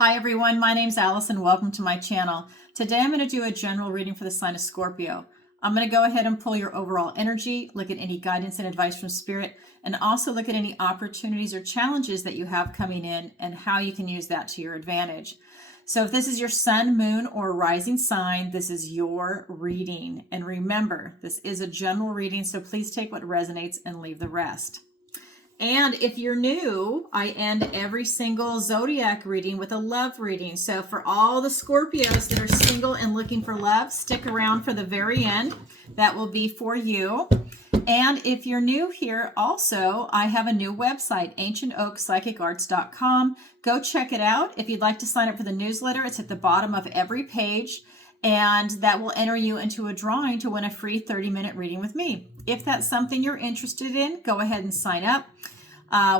Hi everyone, my name's Allison. Welcome to my channel. Today I'm going to do a general reading for the sign of Scorpio. I'm going to go ahead and pull your overall energy, look at any guidance and advice from Spirit, and also look at any opportunities or challenges that you have coming in and how you can use that to your advantage. So if this is your sun, moon, or rising sign, this is your reading. And remember, this is a general reading, so please take what resonates and leave the rest. And if you're new, I end every single zodiac reading with a love reading. So for all the Scorpios that are single and looking for love, stick around for the very end. That will be for you. And if you're new here, also, I have a new website, ancientoakpsychicarts.com. Go check it out. If you'd like to sign up for the newsletter, it's at the bottom of every page. And that will enter you into a drawing to win a free 30-minute reading with me. If that's something you're interested in, go ahead and sign up.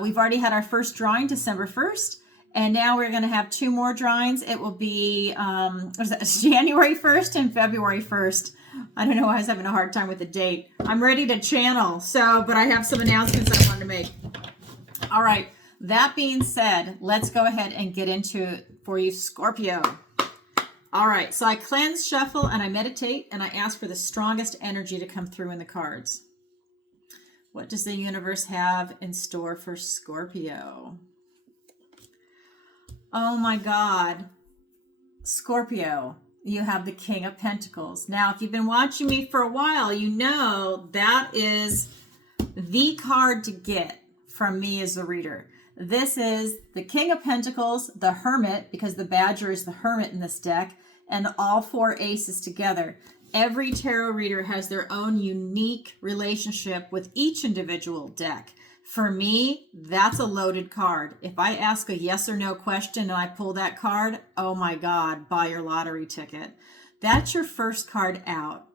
We've already had our first drawing December 1st, and now we're going to have two more drawings. It will be January 1st and February 1st. I don't know why I was having a hard time with the date. I'm ready to channel, but I have some announcements I wanted to make. All right, that being said, let's go ahead and get into it for you, Scorpio. All right, so I cleanse, shuffle, and I meditate, and I ask for the strongest energy to come through in the cards. What does the universe have in store for Scorpio? Oh my God. Scorpio, you have the King of Pentacles. Now, if you've been watching me for a while, you know that is the card to get from me as a reader. This is the King of Pentacles, the Hermit, because the Badger is the Hermit in this deck, and all four aces together. Every tarot reader has their own unique relationship with each individual deck. For me, that's a loaded card. If I ask a yes or no question and I pull that card, oh my God, buy your lottery ticket. That's your first card out.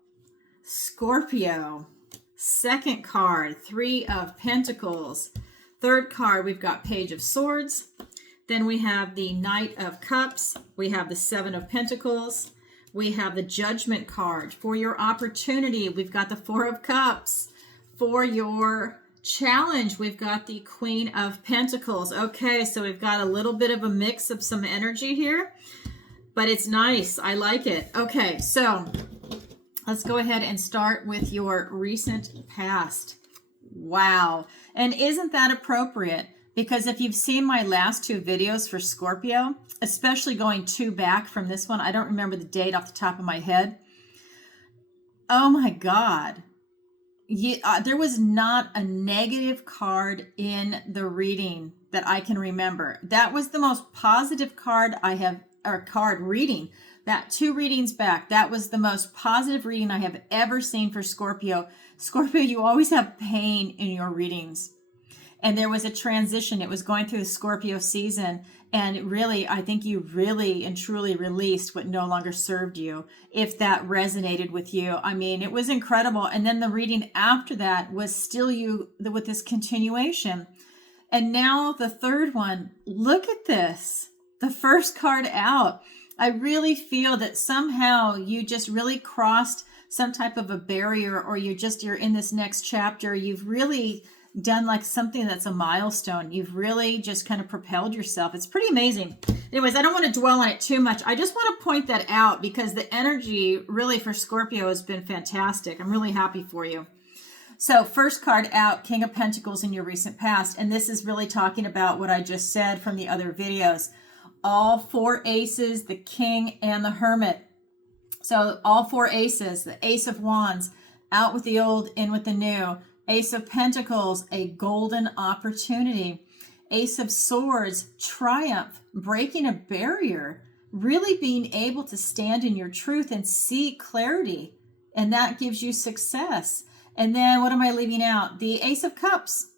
Scorpio. Second card, Three of Pentacles. Third card, we've got Page of Swords. Then we have the Knight of Cups. We have the Seven of Pentacles. We have the Judgment card. For your opportunity, we've got the Four of Cups. For your challenge, we've got the Queen of Pentacles. Okay, so we've got a little bit of a mix of some energy here, but it's nice. I like it. Okay, so let's go ahead and start with your recent past. Wow. And isn't that appropriate? Because if you've seen my last two videos for Scorpio, especially going two back from this one, I don't remember the date off the top of my head. Oh my God. There was not a negative card in the reading that I can remember. That was the most positive card I have, or card reading. That two readings back, that was the most positive reading I have ever seen for Scorpio. Scorpio, you always have pain in your readings. And there was a transition. It was going through the Scorpio season. And really, I think you really and truly released what no longer served you, if that resonated with you. I mean, it was incredible. And then the reading after that was still you with this continuation. And now the third one, look at this. The first card out. I really feel that somehow you just really crossed some type of a barrier, or you're in this next chapter. You've really done like something that's a milestone. You've really just kind of propelled yourself. It's pretty amazing. Anyways, I don't want to dwell on it too much. I just want to point that out because the energy really for Scorpio has been fantastic. I'm really happy for you. So first card out, King of Pentacles in your recent past. And this is really talking about what I just said from the other videos. All four aces, the King and the Hermit. So all four aces, the Ace of Wands, out with the old, in with the new. Ace of Pentacles, a golden opportunity. Ace of Swords, triumph, breaking a barrier, really being able to stand in your truth and see clarity. And that gives you success. And then what am I leaving out? The Ace of Cups.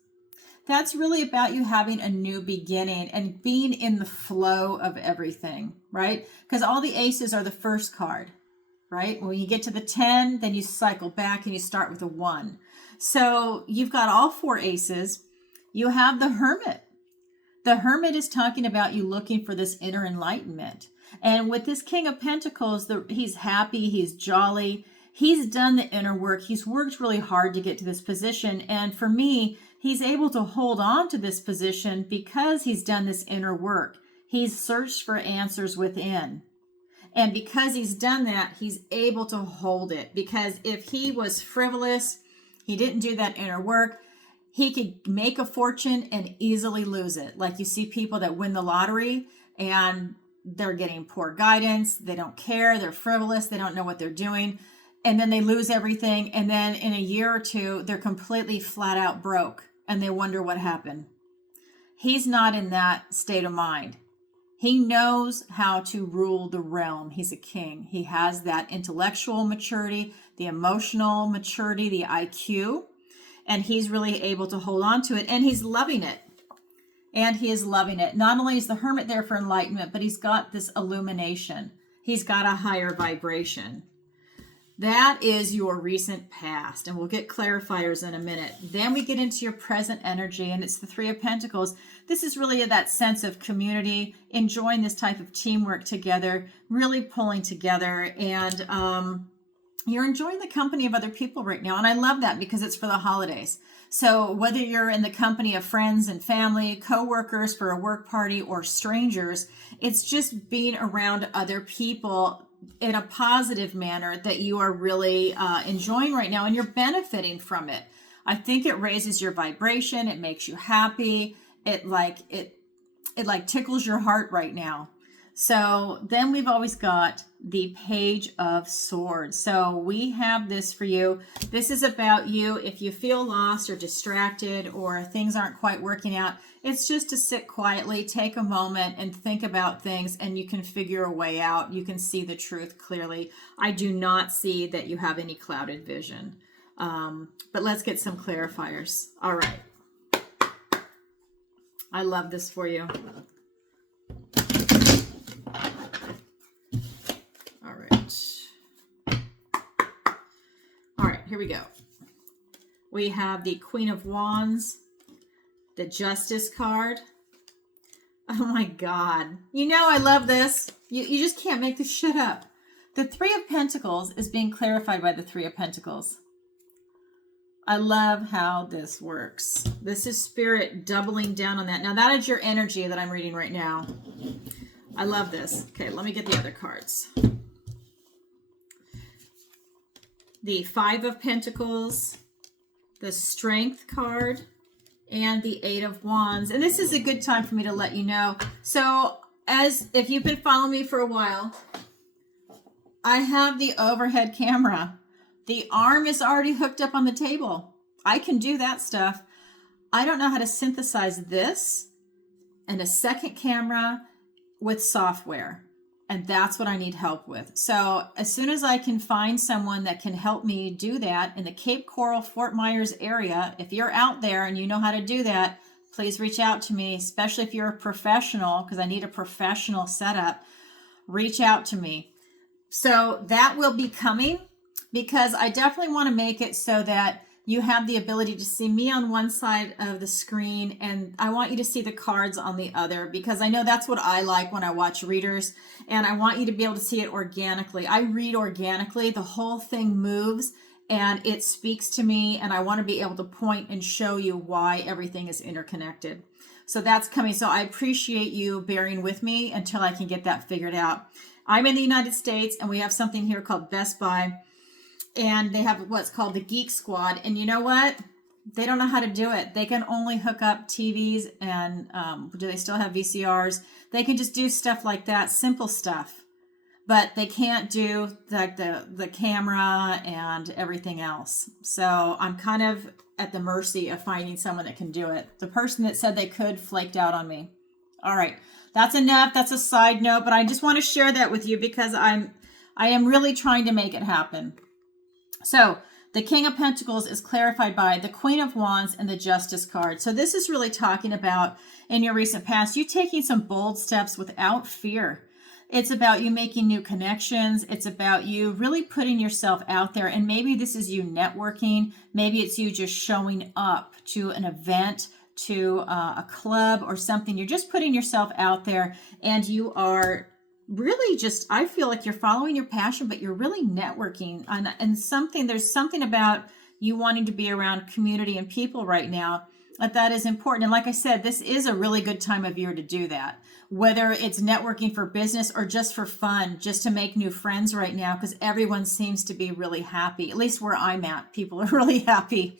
That's really about you having a new beginning and being in the flow of everything, right? Because all the aces are the first card, right? When you get to the 10, then you cycle back and you start with a 1. So you've got all four aces. You have the Hermit. The Hermit is talking about you looking for this inner enlightenment. And with this King of Pentacles, he's happy, he's jolly. He's done the inner work. He's worked really hard to get to this position. And for me, he's able to hold on to this position because he's done this inner work. He's searched for answers within. And because he's done that, he's able to hold it. Because if he was frivolous, he didn't do that inner work, he could make a fortune and easily lose it. Like you see people that win the lottery and they're getting poor guidance. They don't care. They're frivolous. They don't know what they're doing. And then they lose everything. And then in a year or two, they're completely flat out broke. And they wonder what happened. He's not in that state of mind. He knows how to rule the realm. He's a king. He has that intellectual maturity, the emotional maturity, the IQ, and he's really able to hold on to it, and he's loving it. And he is loving it. Not only is the hermit there for enlightenment, but he's got this illumination. He's got a higher vibration. That is your recent past, and we'll get clarifiers in a minute. Then we get into your present energy, and it's the Three of Pentacles. This is really that sense of community, enjoying this type of teamwork together, really pulling together, and you're enjoying the company of other people right now. And I love that because it's for the holidays. So whether you're in the company of friends and family, co-workers for a work party, or strangers, it's just being around other people in a positive manner that you are really enjoying right now, and you're benefiting from it. I think it raises your vibration. It makes you happy. It tickles your heart right now. So then we've always got the Page of Swords. So we have this for you. This is about you. If you feel lost or distracted or things aren't quite working out, it's just to sit quietly, take a moment and think about things, and you can figure a way out. You can see the truth clearly. I do not see that you have any clouded vision. But let's get some clarifiers. All right. I love this for you. All right, here we go. We have the Queen of Wands, the Justice card. Oh my God. You know I love this. You just can't make this shit up. The Three of Pentacles is being clarified by the Three of Pentacles. I love how this works. This is Spirit doubling down on that. Now that is your energy that I'm reading right now. I love this. Okay, let me get the other cards. The Five of Pentacles, the Strength card, and the Eight of Wands. And this is a good time for me to let you know. So if you've been following me for a while, I have the overhead camera. The arm is already hooked up on the table. I can do that stuff. I don't know how to synthesize this and a second camera with software. And that's what I need help with. So as soon as I can find someone that can help me do that in the Cape Coral, Fort Myers area, if you're out there and you know how to do that, please reach out to me, especially if you're a professional, because I need a professional setup. Reach out to me. So that will be coming, because I definitely want to make it so that you have the ability to see me on one side of the screen, and I want you to see the cards on the other, because I know that's what I like when I watch readers, and I want you to be able to see it organically. I read organically. The whole thing moves, and it speaks to me, and I want to be able to point and show you why everything is interconnected. So that's coming. So I appreciate you bearing with me until I can get that figured out. I'm in the United States, and we have something here called Best Buy. And they have what's called the Geek Squad. And you know what? They don't know how to do it. They can only hook up TVs and do they still have VCRs? They can just do stuff like that, simple stuff. But they can't do like the camera and everything else. So I'm kind of at the mercy of finding someone that can do it. The person that said they could flaked out on me. All right. That's enough. That's a side note. But I just want to share that with you because I am really trying to make it happen. So the King of Pentacles is clarified by the Queen of Wands and the Justice card. So this is really talking about, in your recent past, you taking some bold steps without fear. It's about you making new connections. It's about you really putting yourself out there. And maybe this is you networking. Maybe it's you just showing up to an event, to a club or something. You're just putting yourself out there, and you are really just, I feel like you're following your passion, but you're really networking and there's something about you wanting to be around community and people right now. That is important. And like I said, this is a really good time of year to do that. Whether it's networking for business or just for fun, just to make new friends right now, because everyone seems to be really happy. At least where I'm at, people are really happy.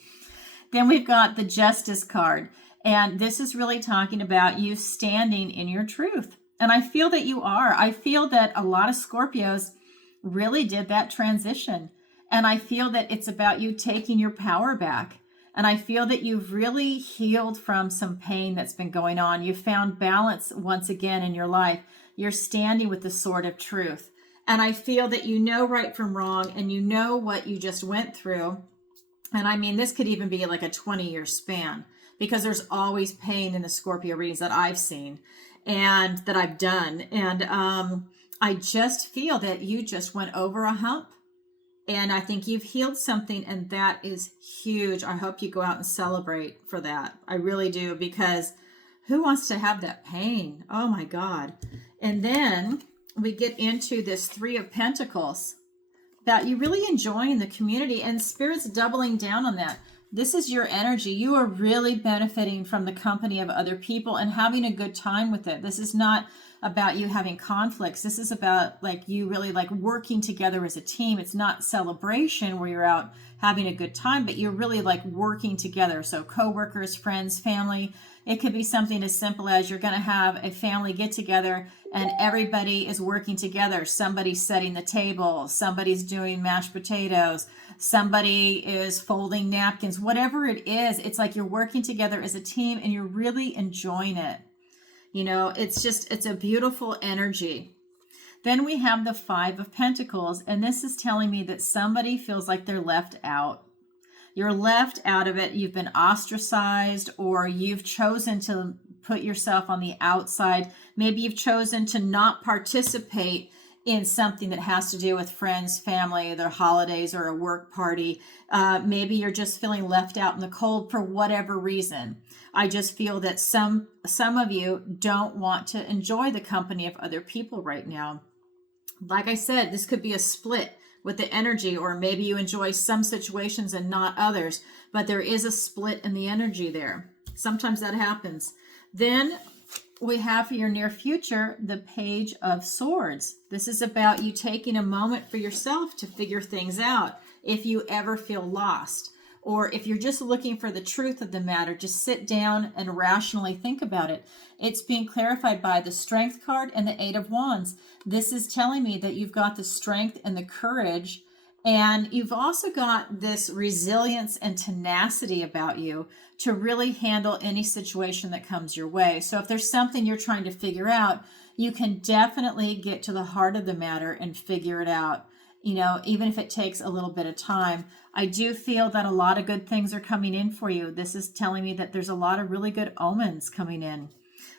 Then we've got the Justice card. And this is really talking about you standing in your truth. And I feel that you are. I feel that a lot of Scorpios really did that transition. And I feel that it's about you taking your power back. And I feel that you've really healed from some pain that's been going on. You found balance once again in your life. You're standing with the sword of truth. And I feel that you know right from wrong, and you know what you just went through. And I mean, this could even be like a 20-year span, because there's always pain in the Scorpio readings that I've seen and that I've done. And I just feel that you just went over a hump. And I think you've healed something, and that is huge. I hope you go out and celebrate for that. I really do, because who wants to have that pain? Oh my God. And then we get into this Three of Pentacles, about you really enjoying the community, and Spirit's doubling down on that. This is your energy. You are really benefiting from the company of other people and having a good time with it. This is not about you having conflicts. This is about like you really like working together as a team. It's not celebration where you're out having a good time, but you're really like working together. So coworkers, friends, family. It could be something as simple as you're going to have a family get together and everybody is working together. Somebody's setting the table, somebody's doing mashed potatoes, somebody is folding napkins, whatever it is. It's like you're working together as a team and you're really enjoying it. You know, it's a beautiful energy. Then we have the Five of Pentacles, and this is telling me that somebody feels like they're left out. You're left out of it. You've been ostracized, or you've chosen to put yourself on the outside. Maybe you've chosen to not participate in something that has to do with friends, family, their holidays, or a work party. Maybe you're just feeling left out in the cold for whatever reason. I just feel that some of you don't want to enjoy the company of other people right now. Like I said, this could be a split with the energy, or maybe you enjoy some situations and not others, but there is a split in the energy there. Sometimes that happens. Then we have for your near future, the Page of Swords. This is about you taking a moment for yourself to figure things out. If you ever feel lost, or if you're just looking for the truth of the matter, just sit down and rationally think about it. It's being clarified by the Strength card and the Eight of Wands. This is telling me that you've got the strength and the courage, and you've also got this resilience and tenacity about you to really handle any situation that comes your way. So if there's something you're trying to figure out, you can definitely get to the heart of the matter and figure it out. You know, even if it takes a little bit of time. I do feel that a lot of good things are coming in for you. This is telling me that there's a lot of really good omens coming in.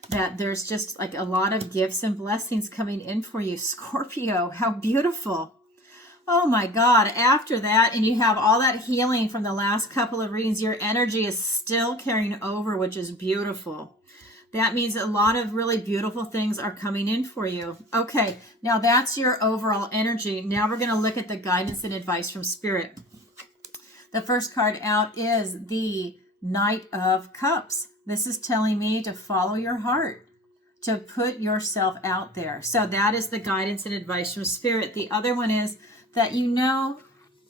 That there's just like a lot of gifts and blessings coming in for you. Scorpio, how beautiful. Oh my God. After that, and you have all that healing from the last couple of readings, your energy is still carrying over, which is beautiful. That means a lot of really beautiful things are coming in for you. Okay, now that's your overall energy. Now we're going to look at the guidance and advice from Spirit. The first card out is the Knight of Cups. This is telling me to follow your heart, to put yourself out there. So that is the guidance and advice from Spirit. The other one is that you know,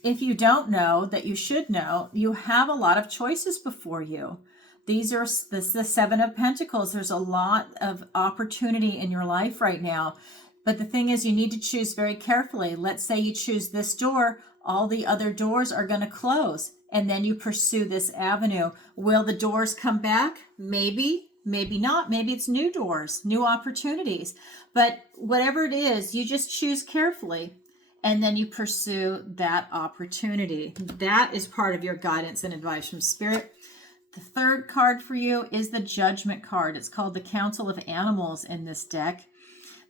if you don't know, that you should know, you have a lot of choices before you. This is the Seven of Pentacles. There's a lot of opportunity in your life right now. But the thing is, you need to choose very carefully. Let's say you choose this door, all the other doors are going to close. And then you pursue this avenue. Will the doors come back? Maybe, maybe not. Maybe it's new doors, new opportunities. But whatever it is, you just choose carefully. And then you pursue that opportunity. That is part of your guidance and advice from Spirit. The third card for you is the Judgment card. It's called the Council of Animals in this deck.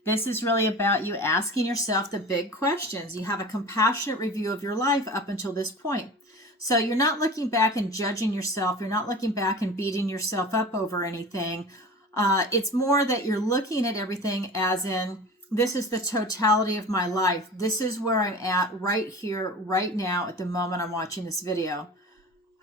This is really about you asking yourself the big questions. You have a compassionate review of your life up until this point. So you're not looking back and judging yourself. You're not looking back and beating yourself up over anything. It's more that you're looking at everything as in, this is the totality of my life. This is where I'm at right here, right now, at the moment I'm watching this video.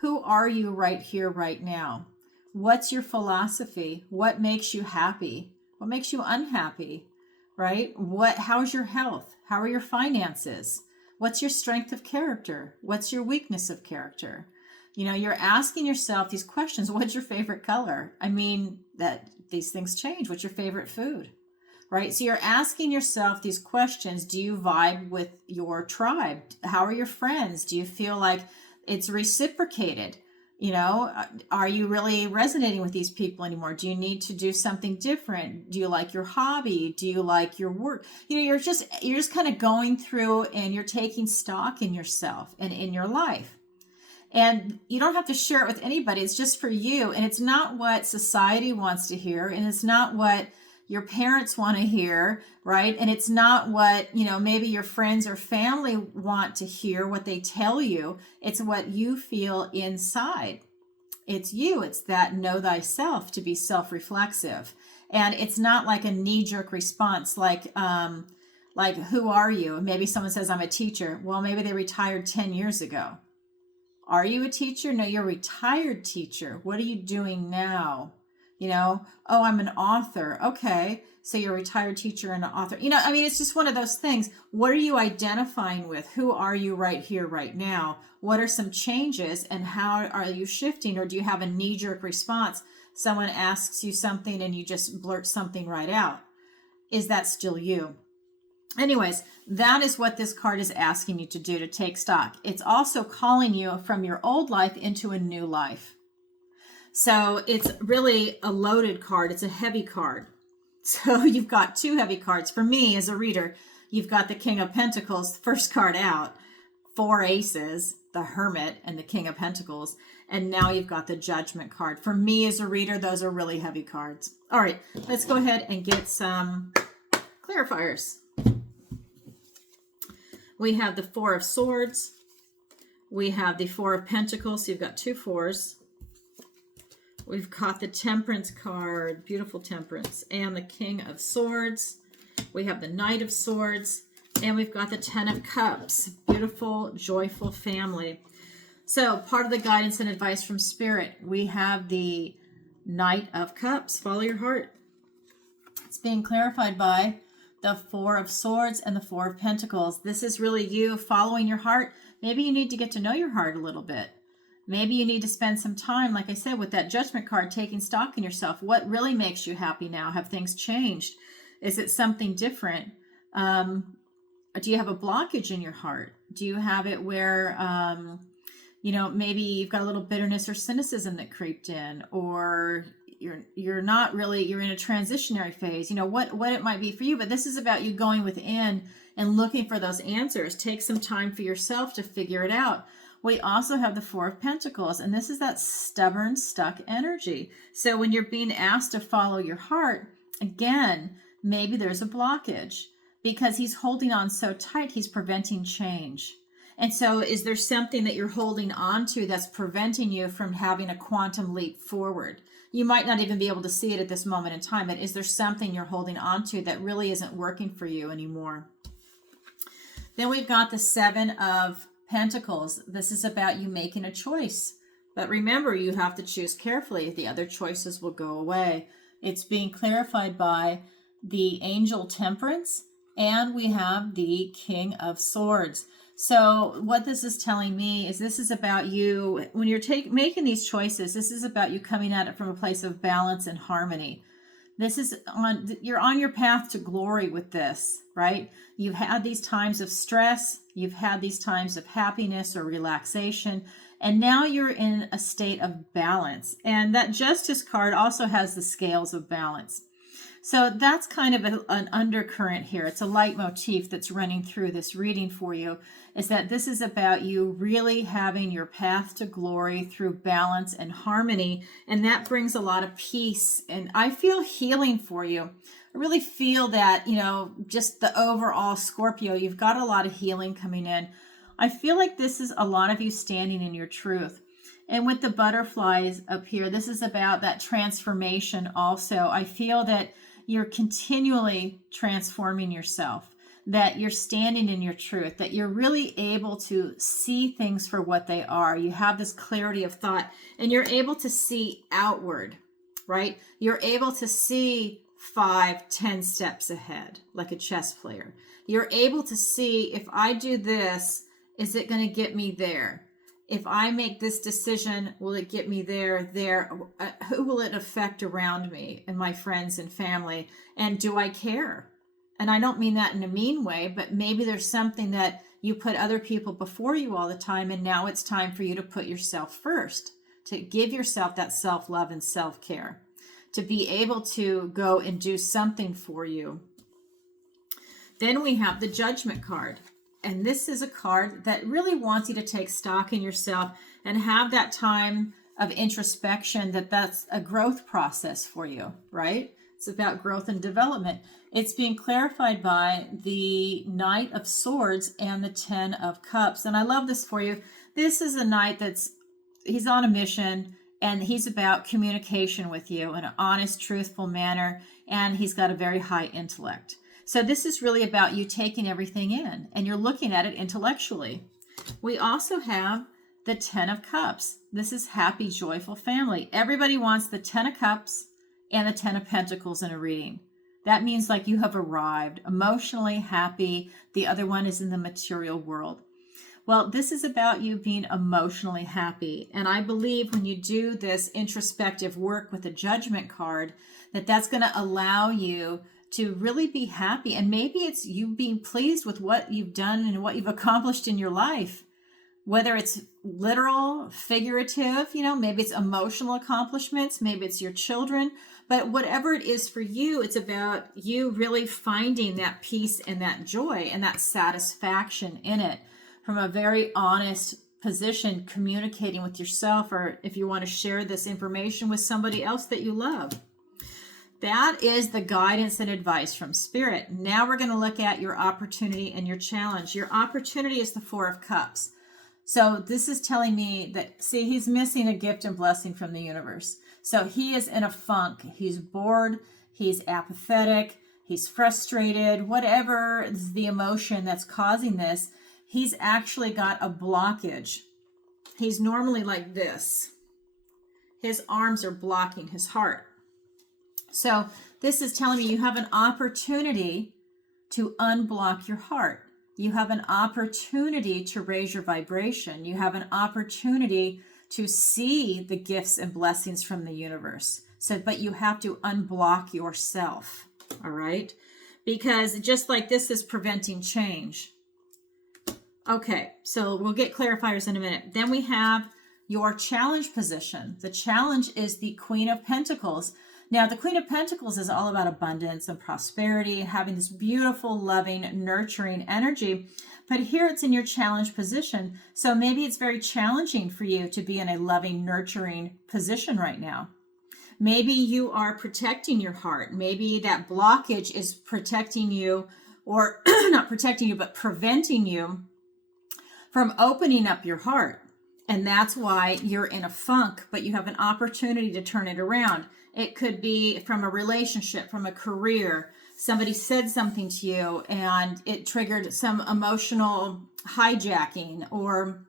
Who are you right here, right now? What's your philosophy? What makes you happy? What makes you unhappy? Right? How's your health? How are your finances? What's your strength of character? What's your weakness of character? You know, you're asking yourself these questions. What's your favorite color? I mean, that these things change. What's your favorite food? Right? So you're asking yourself these questions. Do you vibe with your tribe? How are your friends? Do you feel like it's reciprocated? You know, are you really resonating with these people anymore? Do you need to do something different? Do you like your hobby? Do you like your work? You know, you're just kind of going through and you're taking stock in yourself and in your life. And you don't have to share it with anybody. It's just for you. And it's not what society wants to hear. And it's not what your parents want to hear, right? And it's not what, you know, maybe your friends or family want to hear, what they tell you. It's what you feel inside. It's you. It's that know thyself, to be self-reflexive. And it's not like a knee-jerk response, like who are you? Maybe someone says, I'm a teacher. Well, maybe they retired 10 years ago. Are you a teacher? No, you're a retired teacher. What are you doing now? You know, oh, I'm an author. Okay, so you're a retired teacher and an author. You know, I mean, it's just one of those things. What are you identifying with? Who are you right here, right now? What are some changes and how are you shifting? Or do you have a knee-jerk response? Someone asks you something and you just blurt something right out. Is that still you? Anyways, that is what this card is asking you to do, to take stock. It's also calling you from your old life into a new life. So it's really a loaded card. It's a heavy card. So you've got two heavy cards. For me as a reader, you've got the King of Pentacles, first card out, 4 aces, the Hermit and the King of Pentacles. And now you've got the Judgment card. For me as a reader, those are really heavy cards. All right, let's go ahead and get some clarifiers. We have the 4 of Swords. We have the 4 of Pentacles. So you've got 2 4s. We've got the Temperance card, beautiful Temperance, and the King of Swords. We have the Knight of Swords, and we've got the 10 of Cups, beautiful, joyful family. So part of the guidance and advice from Spirit, we have the Knight of Cups, follow your heart. It's being clarified by the 4 of Swords and the 4 of Pentacles. This is really you following your heart. Maybe you need to get to know your heart a little bit. Maybe you need to spend some time, like I said, with that Judgment card, taking stock in yourself. What really makes you happy now? Have things changed? Is it something different? Do you have a blockage in your heart? Do you have it where, you know, maybe you've got a little bitterness or cynicism that creeped in, or you're not really, you're in a transitionary phase, you know, what it might be for you. But this is about you going within and looking for those answers. Take some time for yourself to figure it out. We also have the 4 of Pentacles, and this is that stubborn, stuck energy. So when you're being asked to follow your heart, again, maybe there's a blockage because he's holding on so tight, he's preventing change. And so is there something that you're holding on to that's preventing you from having a quantum leap forward? You might not even be able to see it at this moment in time, but is there something you're holding on to that really isn't working for you anymore? Then we've got the 7 of Pentacles. This is about you making a choice. But remember, you have to choose carefully. The other choices will go away. It's being clarified by the Angel Temperance, and we have the King of Swords. So what this is telling me is this is about you, when you're making these choices, this is about you coming at it from a place of balance and harmony. This is you're on your path to glory with this, right? You've had these times of stress, you've had these times of happiness or relaxation, and now you're in a state of balance. And that Justice card also has the scales of balance. So that's kind of an undercurrent here. It's a leitmotif that's running through this reading for you, is that this is about you really having your path to glory through balance and harmony. And that brings a lot of peace. And I feel healing for you. I really feel that, you know, just the overall Scorpio, you've got a lot of healing coming in. I feel like this is a lot of you standing in your truth. And with the butterflies up here, this is about that transformation also. I feel that you're continually transforming yourself. that you're standing in your truth, that you're really able to see things for what they are. You have this clarity of thought, and you're able to see outward, right? You're able to see 5, 10 steps ahead, like a chess player. You're able to see, if I do this, is it going to get me there? If I make this decision, will it get me there? Who will it affect around me and my friends and family? And do I care? And I don't mean that in a mean way, but maybe there's something that you put other people before you all the time, and now it's time for you to put yourself first, to give yourself that self-love and self-care, to be able to go and do something for you. Then we have the Judgment card. And this is a card that really wants you to take stock in yourself and have that time of introspection, that's a growth process for you, right? It's about growth and development. It's being clarified by the Knight of Swords and the 10 of Cups. And I love this for you. This is a knight he's on a mission, and he's about communication with you in an honest, truthful manner. And he's got a very high intellect. So this is really about you taking everything in and you're looking at it intellectually. We also have the 10 of Cups. This is happy, joyful family. Everybody wants the 10 of Cups and the 10 of Pentacles in a reading. That means like you have arrived, emotionally happy. The other one is in the material world. Well, this is about you being emotionally happy. And I believe when you do this introspective work with the Judgment card, that's going to allow you to really be happy. And maybe it's you being pleased with what you've done and what you've accomplished in your life, whether it's literal, figurative, maybe it's emotional accomplishments, maybe it's your children, but whatever it is for you, it's about you really finding that peace and that joy and that satisfaction in it from a very honest position, communicating with yourself, or if you want to share this information with somebody else that you love. That is the guidance and advice from Spirit. Now we're going to look at your opportunity and your challenge. Your opportunity is the 4 of Cups. So this is telling me that, see, he's missing a gift and blessing from the universe. So he is in a funk. He's bored. He's apathetic. He's frustrated. Whatever is the emotion that's causing this, he's actually got a blockage. He's normally like this. His arms are blocking his heart. So this is telling me you have an opportunity to unblock your heart. You have an opportunity to raise your vibration. You have an opportunity to see the gifts and blessings from the universe. But you have to unblock yourself, all right? Because just like this is preventing change. Okay, so we'll get clarifiers in a minute. Then we have your challenge position. The challenge is the Queen of Pentacles. Now, the Queen of Pentacles is all about abundance and prosperity, having this beautiful, loving, nurturing energy. But here it's in your challenge position. So maybe it's very challenging for you to be in a loving, nurturing position right now. Maybe you are protecting your heart. Maybe that blockage is protecting you, or not protecting you, but preventing you from opening up your heart. And that's why you're in a funk, but you have an opportunity to turn it around. It could be from a relationship, from a career. Somebody said something to you and it triggered some emotional hijacking, or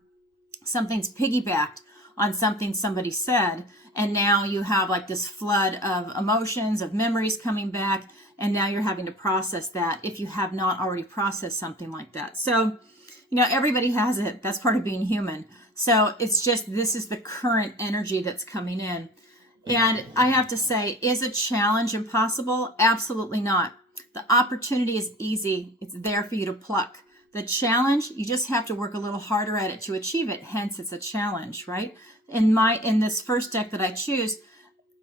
something's piggybacked on something somebody said. And now you have like this flood of emotions, of memories coming back. And now you're having to process that if you have not already processed something like that. So, everybody has it. That's part of being human. So it's just, this is the current energy that's coming in. And I have to say, is a challenge impossible? Absolutely not. The opportunity is easy. It's there for you to pluck. The challenge, you just have to work a little harder at it to achieve it. Hence, it's a challenge, right? In this first deck that I choose,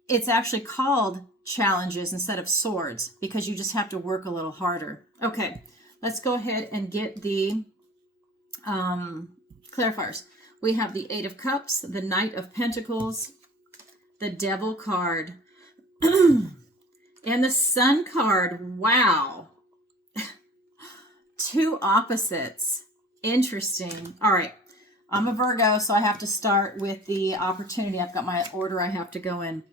it's actually called challenges instead of swords, because you just have to work a little harder. Okay, let's go ahead and get the clarifiers. We have the 8 of Cups, the Knight of Pentacles, the Devil card, and the Sun card. Wow. 2 opposites. Interesting. All right. I'm a Virgo, so I have to start with the opportunity. I've got my order I have to go in.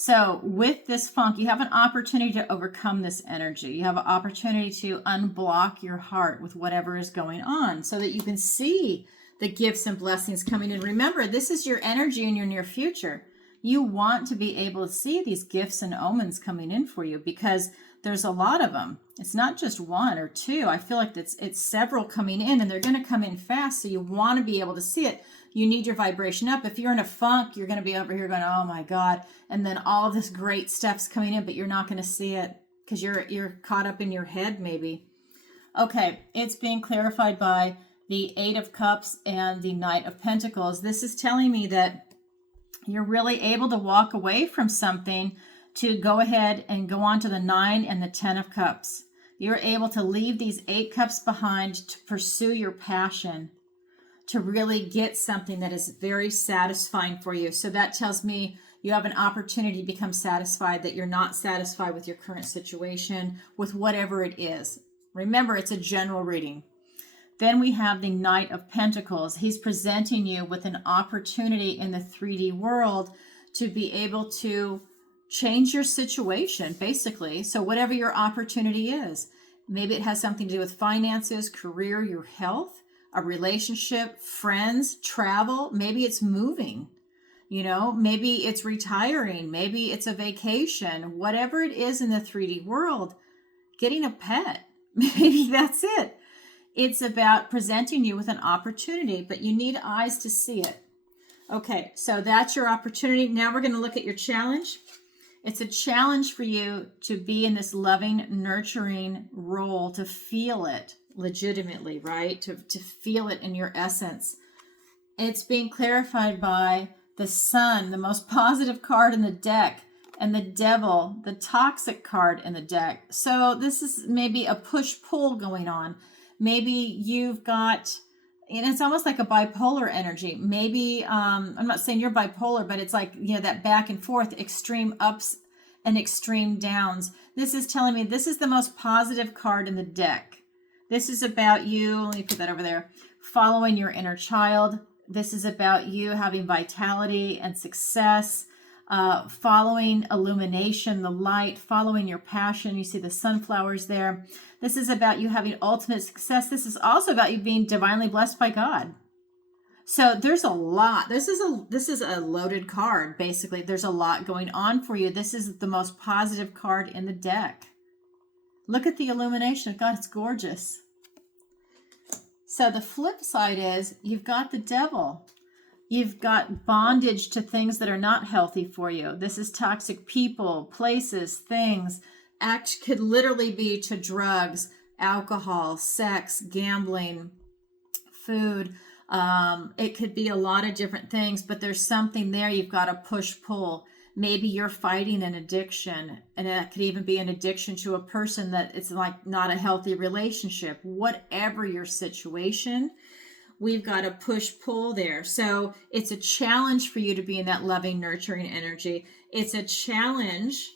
So with this funk, you have an opportunity to overcome this energy. You have an opportunity to unblock your heart with whatever is going on so that you can see the gifts and blessings coming in. Remember, this is your energy in your near future. You want to be able to see these gifts and omens coming in for you because there's a lot of them. It's not just one or two. I feel like it's several coming in, and they're going to come in fast. So you want to be able to see it. You need your vibration up. If you're in a funk, you're going to be over here going, oh my God. And then all of this great stuff's coming in, but you're not going to see it because you're caught up in your head maybe. Okay, it's being clarified by the 8 of Cups and the Knight of Pentacles. This is telling me that you're really able to walk away from something to go ahead and go on to the 9 and the 10 of Cups. You're able to leave these 8 cups behind to pursue your passion, to really get something that is very satisfying for you. So that tells me you have an opportunity to become satisfied, that you're not satisfied with your current situation, with whatever it is. Remember, it's a general reading. Then we have the Knight of Pentacles. He's presenting you with an opportunity in the 3D world to be able to change your situation, basically. So whatever your opportunity is, maybe it has something to do with finances, career, your health, a relationship, friends, travel. Maybe it's moving, maybe it's retiring, maybe it's a vacation, whatever it is in the 3D world, getting a pet. Maybe that's it. It's about presenting you with an opportunity, but you need eyes to see it. Okay, so that's your opportunity. Now we're going to look at your challenge. It's a challenge for you to be in this loving, nurturing role, to feel it legitimately, right? To feel it in your essence. It's being clarified by the Sun, the most positive card in the deck, and the Devil, the toxic card in the deck. So this is maybe a push-pull going on. Maybe you've got, and it's almost like a bipolar energy. Maybe, I'm not saying you're bipolar, but it's like, that back and forth, extreme ups and extreme downs. This is telling me this is the most positive card in the deck. This is about you, let me put that over there, following your inner child. This is about you having vitality and success, following illumination, the light, following your passion. You see the sunflowers there. This is about you having ultimate success. This is also about you being divinely blessed by God. So there's a lot. This is a loaded card, basically. There's a lot going on for you. This is the most positive card in the deck. Look at the illumination. God, it's gorgeous. So the flip side is you've got the Devil. You've got bondage to things that are not healthy for you. This is toxic people, places, things. Could literally be to drugs, alcohol, sex, gambling, food. It could be a lot of different things, but there's something there you've got to push-pull. Maybe you're fighting an addiction, and it could even be an addiction to a person that it's like not a healthy relationship. Whatever your situation, we've got a push-pull there. So it's a challenge for you to be in that loving, nurturing energy. It's a challenge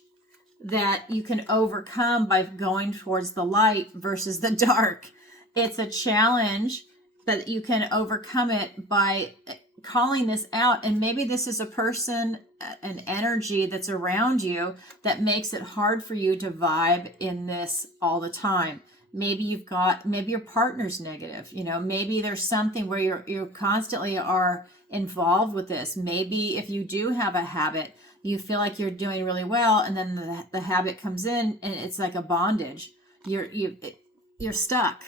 that you can overcome by going towards the light versus the dark. It's a challenge, but you can overcome it by calling this out. And maybe this is a person, an energy that's around you that makes it hard for you to vibe in this all the time. Maybe your partner's negative, maybe there's something where you constantly are involved with this. Maybe if you do have a habit, you feel like you're doing really well, and then the habit comes in and it's like a bondage. You're stuck,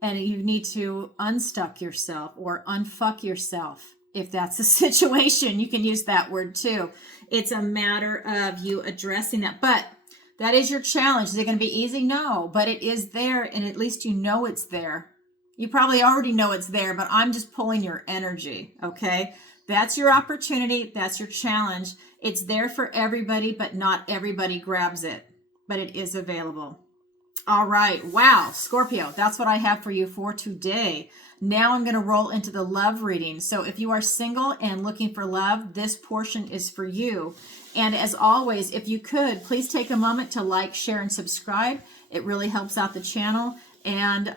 and you need to unstuck yourself or unfuck yourself. If that's the situation, you can use that word too. It's a matter of you addressing that. But that is your challenge. Is it going to be easy? No, but it is there, and at least you know it's there. You probably already know it's there, but I'm just pulling your energy, okay? That's your opportunity. That's your challenge. It's there for everybody, but not everybody grabs it, but it is available. All right. Wow. Scorpio, that's what I have for you for today. Now I'm going to roll into the love reading. So if you are single and looking for love, this portion is for you. And as always, if you could, please take a moment to like, share, and subscribe. It really helps out the channel. And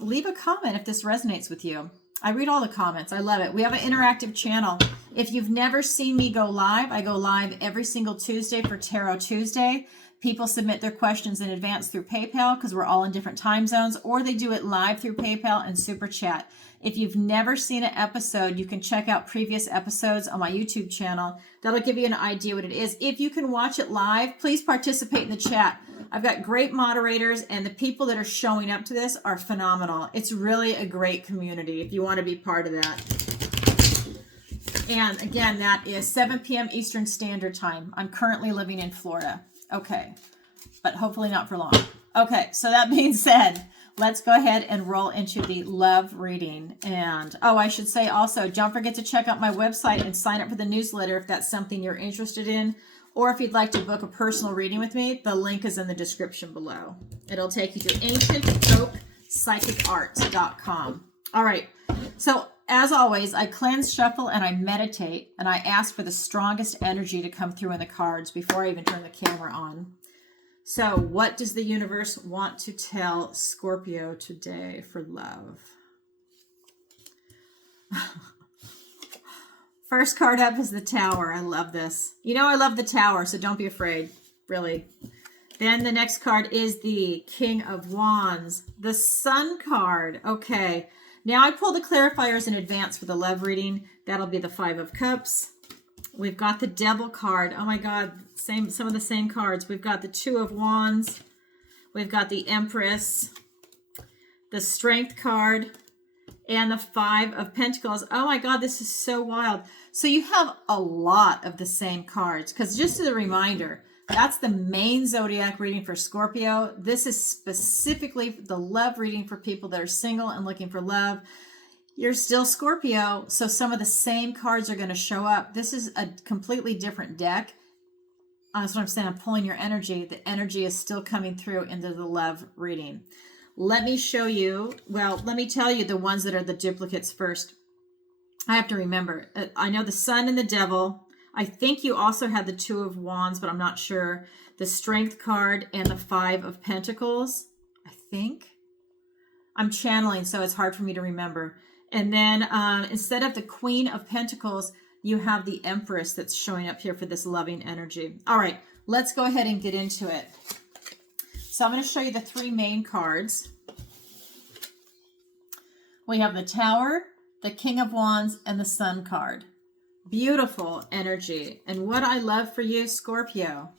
leave a comment if this resonates with you. I read all the comments. I love it. We have an interactive channel. If you've never seen me go live, I go live every single Tuesday for Tarot Tuesday. People submit their questions in advance through PayPal because we're all in different time zones, or they do it live through PayPal and Super Chat. If you've never seen an episode, you can check out previous episodes on my YouTube channel. That'll give you an idea what it is. If you can watch it live, please participate in the chat. I've got great moderators, and the people that are showing up to this are phenomenal. It's really a great community if you want to be part of that. And again, that is 7 p.m. Eastern Standard Time. I'm currently living in Florida. Okay, but hopefully not for long. Okay, so that being said, let's go ahead and roll into the love reading. And, oh, I should say also, don't forget to check out my website and sign up for the newsletter if that's something you're interested in. Or if you'd like to book a personal reading with me, the link is in the description below. It'll take you to ancientoakpsychicart.com. All right, so as always, I cleanse, shuffle, and I meditate, and I ask for the strongest energy to come through in the cards before I even turn the camera on. So what does the universe want to tell Scorpio today for love? First card up is the Tower. I love this. You know I love the Tower, so don't be afraid, really. Then the next card is the King of Wands, the Sun card. Okay. Now, I pulled the clarifiers in advance for the love reading. That'll be the Five of Cups. We've got the Devil card. Oh my God, some of the same cards. We've got the Two of Wands. We've got the Empress, the Strength card, and the Five of Pentacles. Oh my God, this is so wild. So you have a lot of the same cards, because just as a reminder, that's the main zodiac reading for Scorpio. This is specifically the love reading for people that are single and looking for love. You're still Scorpio, so some of the same cards are going to show up. This is a completely different deck. That's what I'm saying. I'm pulling your energy. The energy is still coming through into the love reading. Let me show you, well, let me tell you the ones that are the duplicates first. I have to remember. I know the Sun and the Devil. I think you also had the Two of Wands, but I'm not sure. The Strength card and the Five of Pentacles, I think. I'm channeling, so it's hard for me to remember. And then instead of the Queen of Pentacles, you have the Empress that's showing up here for this loving energy. All right, let's go ahead and get into it. So I'm going to show you the three main cards. We have the Tower, the King of Wands, and the Sun card. Beautiful energy. And what I love for you, Scorpio,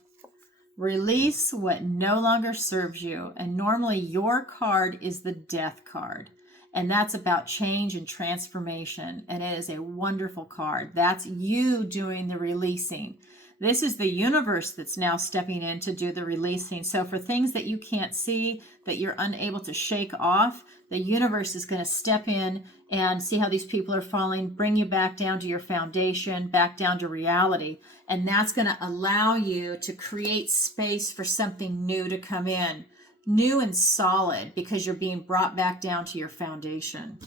release what no longer serves you. And normally your card is the Death card. And that's about change and transformation. And it is a wonderful card. That's you doing the releasing. This is the universe that's now stepping in to do the releasing. So for things that you can't see, that you're unable to shake off, the universe is going to step in and see how these people are falling, bring you back down to your foundation, back down to reality. And that's going to allow you to create space for something new to come in, new and solid, because you're being brought back down to your foundation.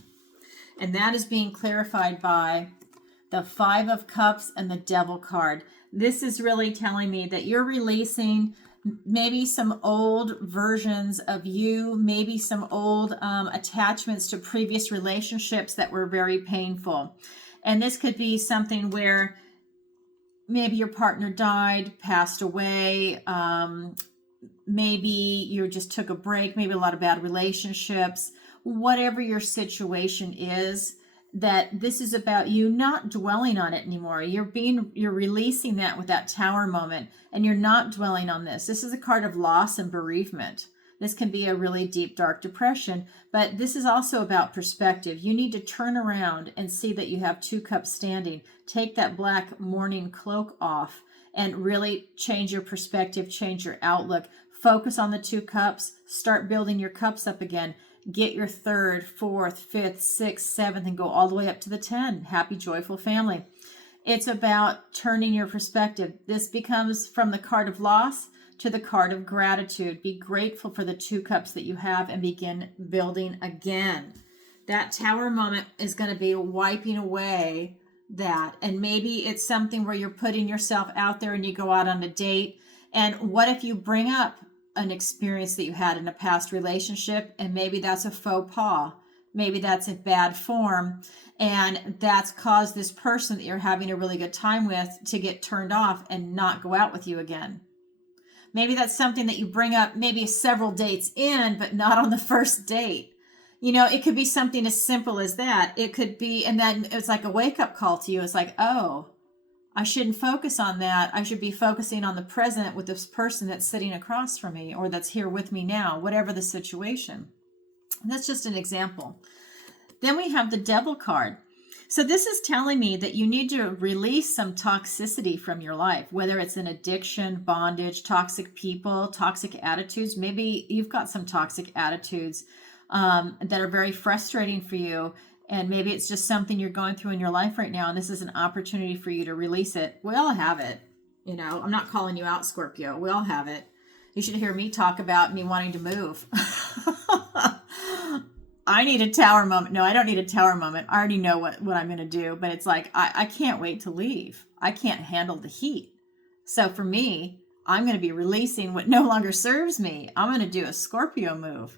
And that is being clarified by the Five of Cups and the Devil card. This is really telling me that you're releasing maybe some old versions of you, maybe some old attachments to previous relationships that were very painful. And this could be something where maybe your partner died, passed away, maybe you just took a break, maybe a lot of bad relationships, whatever your situation is, that this is about you not dwelling on it anymore. You're releasing that with that Tower moment, and you're not dwelling on this. This is a card of loss and bereavement. This can be a really deep, dark depression, but this is also about perspective. You need to turn around and see that you have two cups standing. Take that black mourning cloak off and really change your perspective, change your outlook. Focus on the two cups. Start building your cups up again. Get your third, fourth, fifth, sixth, seventh, and go all the way up to the 10. Happy, joyful family. It's about turning your perspective. This becomes from the card of loss to the card of gratitude. Be grateful for the two cups that you have and begin building again. That Tower moment is going to be wiping away that. And maybe it's something where you're putting yourself out there and you go out on a date. And what if you bring up an experience that you had in a past relationship, and maybe that's a faux pas. Maybe that's a bad form, and that's caused this person that you're having a really good time with to get turned off and not go out with you again. Maybe that's something that you bring up maybe several dates in, but not on the first date. You know, it could be something as simple as that. It could be, and then it's like a wake-up call to you. It's like, oh, I shouldn't focus on that. I should be focusing on the present with this person that's sitting across from me or that's here with me now, whatever the situation. That's just an example. Then we have the Devil card. So this is telling me that you need to release some toxicity from your life, whether it's an addiction, bondage, toxic people, toxic attitudes. Maybe you've got some toxic attitudes that are very frustrating for you. And maybe it's just something you're going through in your life right now. And this is an opportunity for you to release it. We all have it. You know, I'm not calling you out, Scorpio. We all have it. You should hear me talk about me wanting to move. I need a tower moment. No, I don't need a tower moment. I already know what I'm going to do. But it's like, I can't wait to leave. I can't handle the heat. So for me, I'm going to be releasing what no longer serves me. I'm going to do a Scorpio move.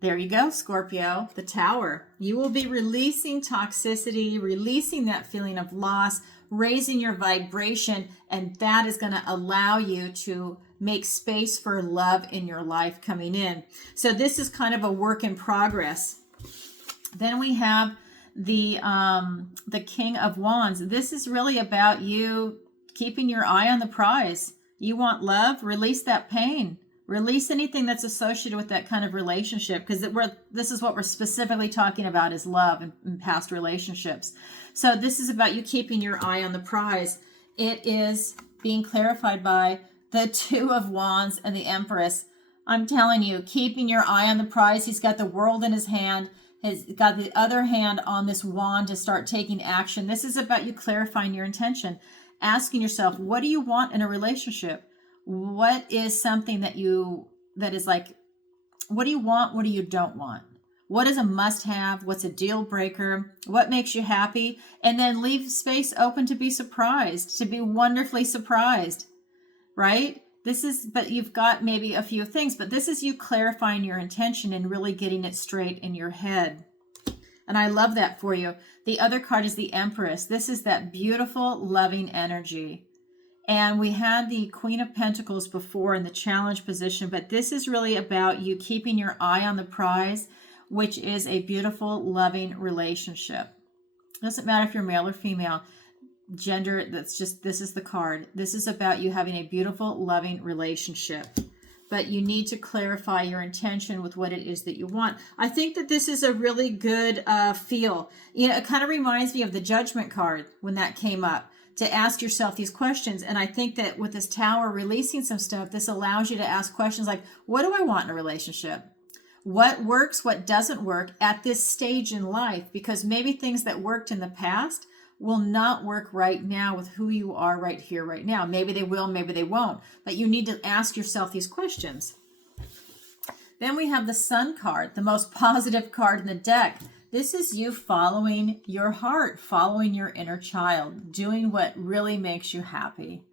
There you go, Scorpio, the tower. You will be releasing toxicity, releasing that feeling of loss, raising your vibration, and that is going to allow you to make space for love in your life coming in. So this is kind of a work in progress. Then we have the King of Wands. This is really about you keeping your eye on the prize. You want love, release that pain. Release anything that's associated with that kind of relationship, because this is what we're specifically talking about is love and past relationships. So this is about you keeping your eye on the prize. It is being clarified by the Two of Wands and the Empress. I'm telling you, keeping your eye on the prize. He's got the world in his hand. He's got the other hand on this wand to start taking action. This is about you clarifying your intention, asking yourself, what do you want in a relationship? What is something that is like, what do you want? What do you don't want? What is a must have? What's a deal breaker? What makes you happy? And then leave space open to be surprised, to be wonderfully surprised, right? But you've got maybe a few things, but this is you clarifying your intention and really getting it straight in your head. And I love that for you. The other card is the Empress. This is that beautiful, loving energy. And we had the Queen of Pentacles before in the challenge position, but this is really about you keeping your eye on the prize, which is a beautiful, loving relationship. Doesn't matter if you're male or female, gender, this is the card. This is about you having a beautiful, loving relationship. But you need to clarify your intention with what it is that you want. I think that this is a really good feel. You know, it kind of reminds me of the Judgment card when that came up, to ask yourself these questions. And I think that with this tower releasing some stuff, this allows you to ask questions like, what do I want in a relationship? What works, what doesn't work at this stage in life? Because maybe things that worked in the past will not work right now with who you are right here, right now. Maybe they will, maybe they won't. But you need to ask yourself these questions. Then we have the Sun card, the most positive card in the deck. This is you following your heart, following your inner child, doing what really makes you happy.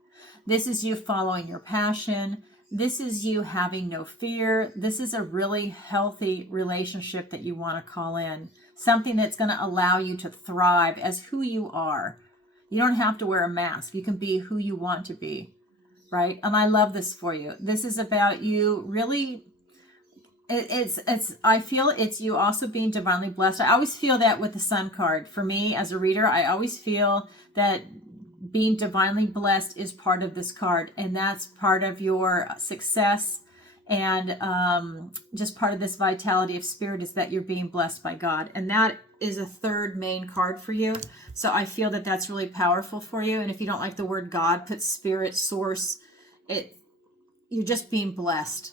This is you following your passion. This is you having no fear. This is a really healthy relationship that you want to call in. Something that's going to allow you to thrive as who you are. You don't have to wear a mask. You can be who you want to be, right? And I love this for you. This is about you really... I feel it's you also being divinely blessed. I always feel that with the Sun card. For me as a reader, I always feel that being divinely blessed is part of this card. And that's part of your success and just part of this vitality of spirit is that you're being blessed by God. And that is a third main card for you. So I feel that that's really powerful for you. And if you don't like the word God, put spirit, source. You're just being blessed.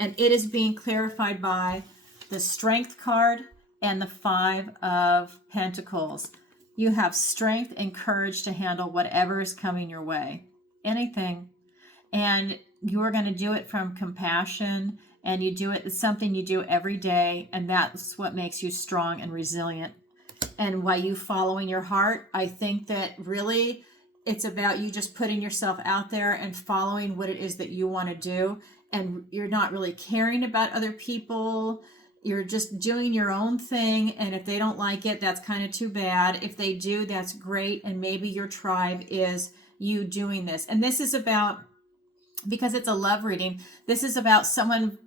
And it is being clarified by the Strength card and the Five of Pentacles. You have strength and courage to handle whatever is coming your way. Anything. And you are going to do it from compassion. And you do it, it's something you do every day. And that's what makes you strong and resilient. And while you following your heart, I think that really it's about you just putting yourself out there and following what it is that you want to do. And you're not really caring about other people. You're just doing your own thing. And if they don't like it, that's kind of too bad. If they do, that's great. And maybe your tribe is you doing this. And this is about, because it's a love reading, this is about someone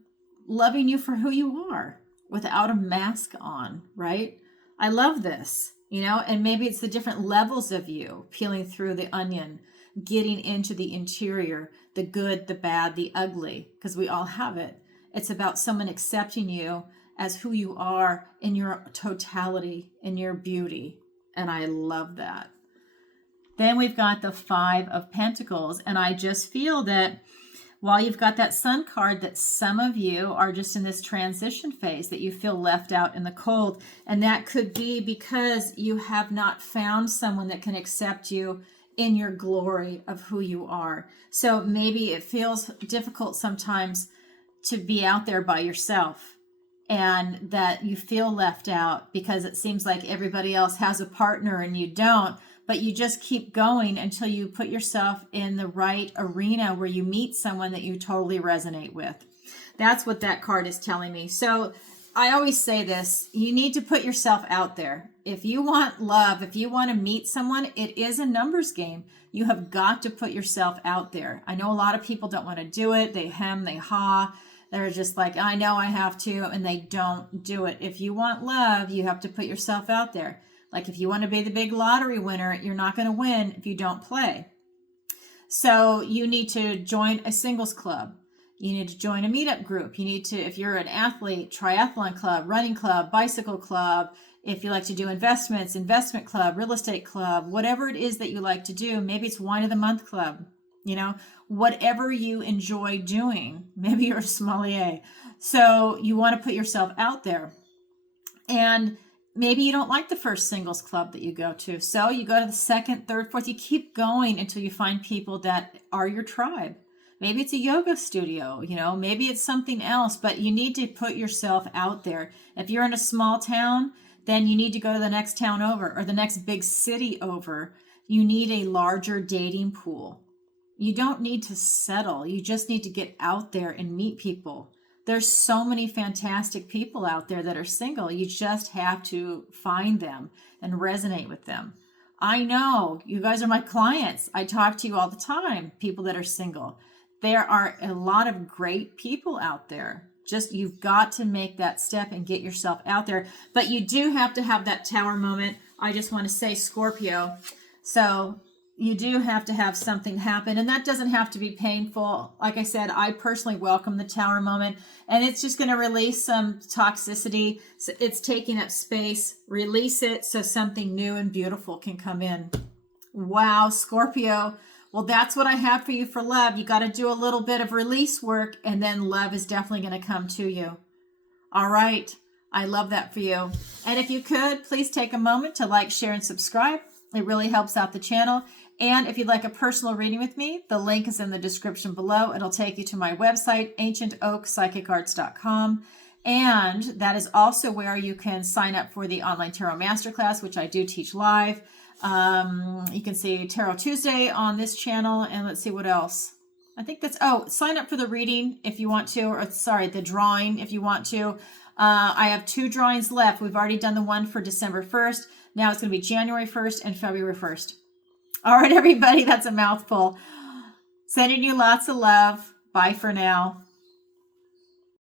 loving you for who you are without a mask on, right? I love this, and maybe it's the different levels of you peeling through the onion, getting into the interior, the good, the bad, the ugly, because we all have it. It's about someone accepting you as who you are in your totality, in your beauty. And I love that. Then we've got the 5 of Pentacles. And I just feel that while you've got that Sun card, that some of you are just in this transition phase, that you feel left out in the cold. And that could be because you have not found someone that can accept you in your glory of who you are. So maybe it feels difficult sometimes to be out there by yourself, and that you feel left out because it seems like everybody else has a partner and you don't, but you just keep going until you put yourself in the right arena where you meet someone that you totally resonate with. That's what that card is telling me. So I always say this, you need to put yourself out there. If you want love, if you want to meet someone, it is a numbers game. You have got to put yourself out there. I know a lot of people don't want to do it. They hem, they haw. They're just like, I know I have to, and they don't do it. If you want love, you have to put yourself out there. Like if you want to be the big lottery winner, you're not going to win if you don't play. So you need to join a singles club. You need to join a meetup group. You need to, if you're an athlete, triathlon club, running club, bicycle club. If you like to do investments, investment club, real estate club, whatever it is that you like to do, maybe it's wine of the month club, whatever you enjoy doing. Maybe you're a sommelier. So you want to put yourself out there. And maybe you don't like the first singles club that you go to. So you go to the second, third, fourth. You keep going until you find people that are your tribe. Maybe it's a yoga studio, maybe it's something else, but you need to put yourself out there. If you're in a small town, then you need to go to the next town over or the next big city over. You need a larger dating pool. You don't need to settle. You just need to get out there and meet people. There's so many fantastic people out there that are single. You just have to find them and resonate with them. I know you guys are my clients. I talk to you all the time, people that are single. There are a lot of great people out there. Just you've got to make that step and get yourself out there. But you do have to have that tower moment. I just want to say, Scorpio. So you do have to have something happen, and that doesn't have to be painful. Like I said, I personally welcome the tower moment, and it's just going to release some toxicity. So it's taking up space. Release it so something new and beautiful can come in. Wow, Scorpio. Well, that's what I have for you for love. You got to do a little bit of release work, and then love is definitely going to come to you. All right. I love that for you. And if you could, please take a moment to like, share, and subscribe. It really helps out the channel. And if you'd like a personal reading with me, the link is in the description below. It'll take you to my website, ancientoakpsychicarts.com. And that is also where you can sign up for the online tarot masterclass, which I do teach live. You can see Tarot Tuesday on this channel. And let's see what else. I think that's, sign up for the reading if you want to, or sorry, the drawing if you want to. I have 2 drawings left. We've already done the one for December 1st. Now it's going to be January 1st and February 1st. All right, everybody, that's a mouthful. Sending you lots of love. Bye for now.